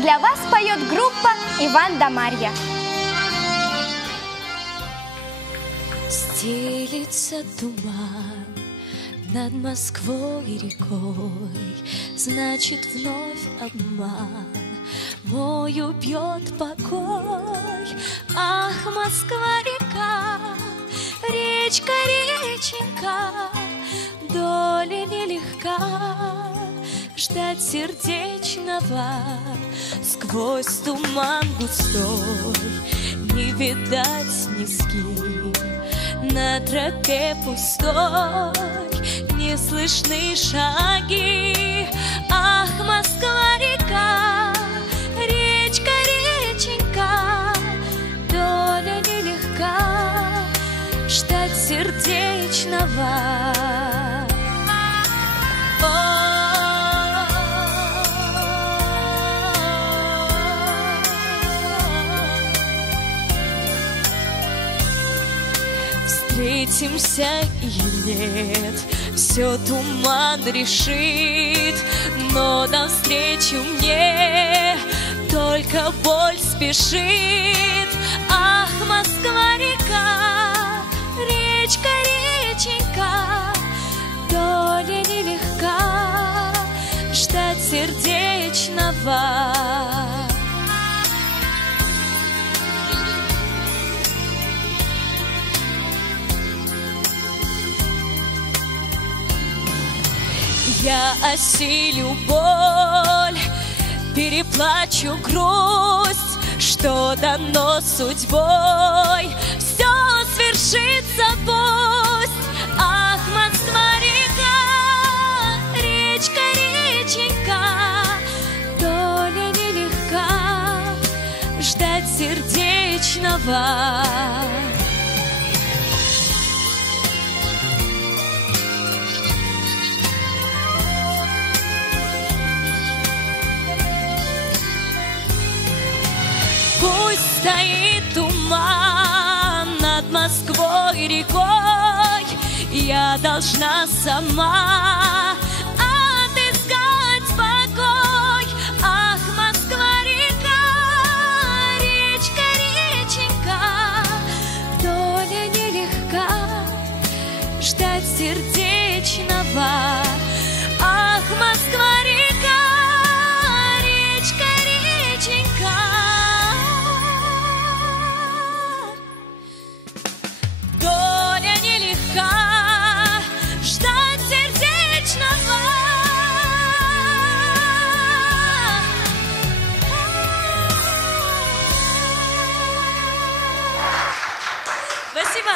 Для вас поет группа Иван да Марья. Стелится туман над Москвой и рекой, значит, вновь обман мой убьет покой. Ах, Москва-река, речка-реченька, доля нелегка, ждать сердечного сквозь туман густой. Не видать низки на тропе пустой, не слышны шаги. Ах, Москва-река, речка-реченька, доля нелегка, ждать сердечного. Встретимся или нет, все туман решит, но навстречу мне только боль спешит. Ах, Москва-река, речка-реченька, доля нелегка, ждать сердечного. Я осилю боль, переплачу грусть, что дано судьбой, все свершится пусть. Ах, Москва-река, речка-реченька, доля нелегка, ждать сердечного. Пусть стоит туман над Москвой и рекой, я должна сама отыскать покой. Ах, Москва-река, речка-реченька, доля нелегка, ждать сердечного. Ах, Москва-река, речка-реченька, ждать сердечного. Спасибо.